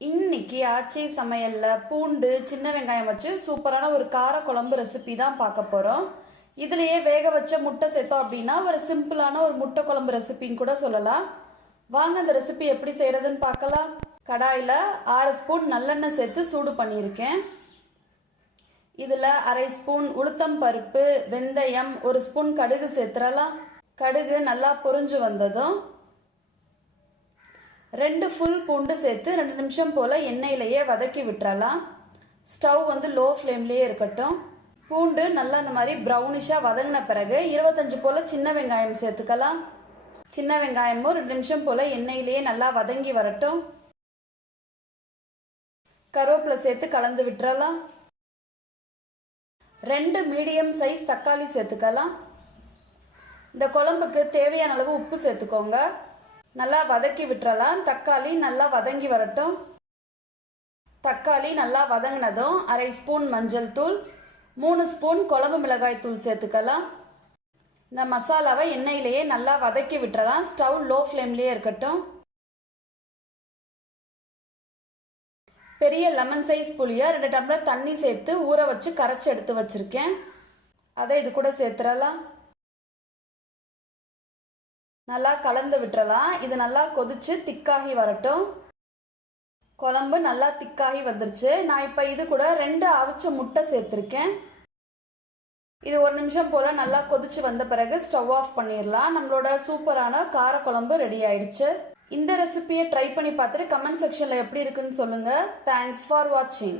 இன்னைக்கு ஆச்சி சமையல்ல பூண்டு சின்ன வெங்காயம் வச்சு சூப்பரான ஒரு கார குழம்பு ரெசிபி தான் பார்க்க போறோம். இதுலயே வேக வச்ச முட்டை சேர்த்தோம் அப்படின்னா ஒரு சிம்பிளான ஒரு முட்டை குழம்பு ரெசிபின்னு கூட சொல்லலாம். வாங்க அந்த ரெசிபி எப்படி செய்யறதுன்னு பார்க்கலாம். கடாயில ஆறு ஸ்பூன் நல்லெண்ணெய் சேர்த்து சூடு பண்ணியிருக்கேன். இதுல அரை ஸ்பூன் உளுத்தம் பருப்பு வெந்தயம் ஒரு ஸ்பூன் கடுகு சேர்த்துறலாம் கடுகு நல்லா பொரிஞ்சு வந்ததும் ரெண்டு ஃபுல் பூண்டு சேர்த்து ரெண்டு நிமிஷம் போல் எண்ணெயிலேயே வதக்கி விட்டுறலாம். ஸ்டவ் வந்து லோ ஃப்ளேம்லேயே இருக்கட்டும். பூண்டு நல்லா இந்த மாதிரி ப்ரௌனிஷாக வதங்கின பிறகு இருபத்தஞ்சு போல் சின்ன வெங்காயம் சேர்த்துக்கலாம். சின்ன வெங்காயமும் ரெண்டு நிமிஷம் போல் எண்ணெயிலேயே நல்லா வதங்கி வரட்டும். கருவேப்பிலை சேர்த்து கலந்து விட்டுறலாம். ரெண்டு மீடியம் சைஸ் தக்காளி சேர்த்துக்கலாம். இந்த குழம்புக்கு தேவையான அளவு உப்பு சேர்த்துக்கோங்க. நல்லா வதக்கி விட்டுறலாம். தக்காளி நல்லா வதங்கி வரட்டும். தக்காளி நல்லா வதங்கினதும் அரை ஸ்பூன் மஞ்சள் தூள் மூணு ஸ்பூன் குழம்பு மிளகாய் தூள் சேர்த்துக்கலாம். இந்த மசாலாவை எண்ணெயிலேயே நல்லா வதக்கி விட்டுறலாம். ஸ்டவ் லோ ஃப்ளேம்லேயே இருக்கட்டும். பெரிய லெமன் சைஸ் புளியை ரெண்டு டம்ளர் தண்ணி சேர்த்து ஊற வச்சு கரைச்சி எடுத்து வச்சுருக்கேன். அதை இது கூட சேர்த்துடலாம் நல்லா கலந்து விட்டுறலாம். இது நல்லா கொதிச்சு திக்காகி வரட்டும். குழம்பு நல்லா திக்காகி வந்துருச்சு. நான் இப்போ இது கூட ரெண்டு அவிச்ச முட்டை சேர்த்துருக்கேன். இது ஒரு நிமிஷம் போல் நல்லா கொதிச்சு வந்த பிறகு ஸ்டவ் ஆஃப் பண்ணிடலாம் நம்மளோட சூப்பரான கார குழம்பு ரெடி ஆயிடுச்சு. இந்த ரெசிபியை ட்ரை பண்ணி பார்த்துட்டு கமெண்ட் செக்ஷனில் எப்படி இருக்குன்னு சொல்லுங்கள் தேங்க்ஸ் ஃபார் வாட்சிங்